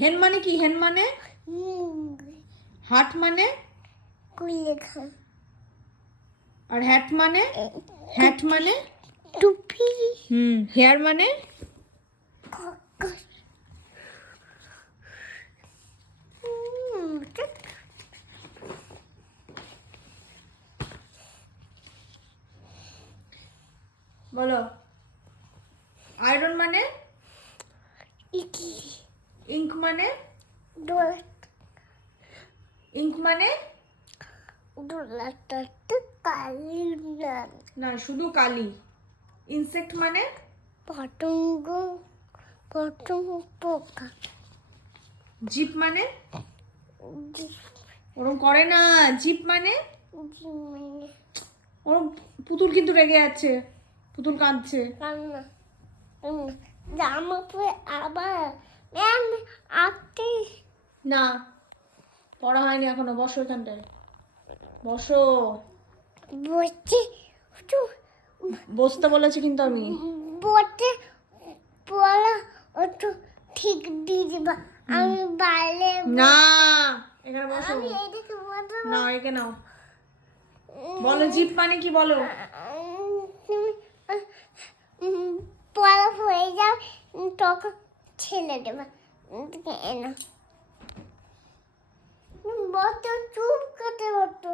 হেন মানে কি? হেন মানে হাট মানে, আর হ্যাট মানে, হ্যাট মানে টুপি। হেয়ার মানে বলো। আয়রন মানে, ইঙ্ক মানে, ইঙ্ক মানে না, শুধু কালি। ইনসেক্ট মানে পতঙ্গ, পোকা। জিপ মানে ওরম করে না। জিপ মানে ওরম। পুতুল কিন্তু রেগে যাচ্ছে, পুতুল কাঁদছে। জামা পরে আবার ম্যাম আপনি না, পড়া হয়নি এখনো। বসো এখানটায়, বসো। বসে বসতে বলেছি কিন্তু আমি। বসে পড়া একটু ঠিক দিয়ে দিবা। আমি বাইরে না, এখানে বসো। আমি এদিকে বসবো। না, এখানে নাও। বলো জিপ মানে কি বলো। তুমি পড়া হয়ে যাও, তখন ছেলে দেবা। এনা বত চুপ করতে হতো।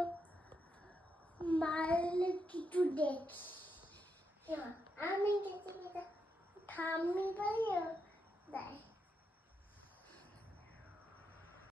মারলে কিছু দেখি। আমি গেছি থামি পাই দেয়।